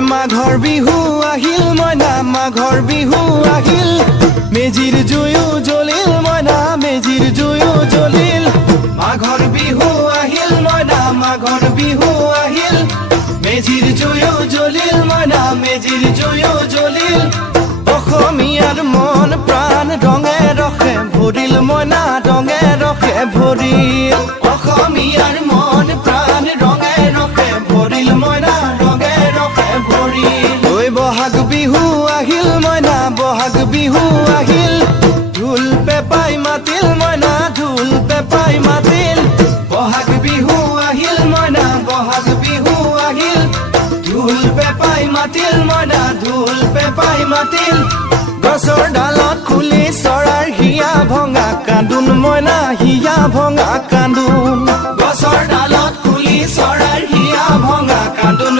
মাঘৰ বিহু আহিল মইনা মাঘৰ বিহু আহিল মেজিৰ জুয়ো জ্বলিল মইনা মেজিৰ জুয়ো জ্বলিল মাঘৰ বিহু আহিল মইনা মাঘৰ বিহু আহিল মেজিৰ জুয়ো জ্বলিল মইনা মেজিৰ জুয়ো জ্বলিল অসমীয়াৰ মন প্ৰাণ ৰঙে ৰসে ভৰিল মইনা ৰঙে ৰসে ভৰিল অসমীয়াৰ মন প্ৰাণ ৰঙে ৰসে ভৰিল মইনা ৰঙে ৰসে ভৰিল ঐ বহাগ বিহু আহিল মইনা বহাগ বিহু আহিল ঢোল পেপাই মাতিল মইনা ঢোল পেপাই মাতিল বহাগ বিহু আহিল মইনা বহাগ বিহু আহিল ঢোল পেপাই মাতিল মইনা ঢোল পেপাই মাতিল গছৰ ডালত খুলি চৰাৰ হিয়া ভঙা কান্দোন মইনা হিয়া ভঙা কান্দোন গছৰ ডালত খুলি চৰাৰ হিয়া ভঙা কান্দোন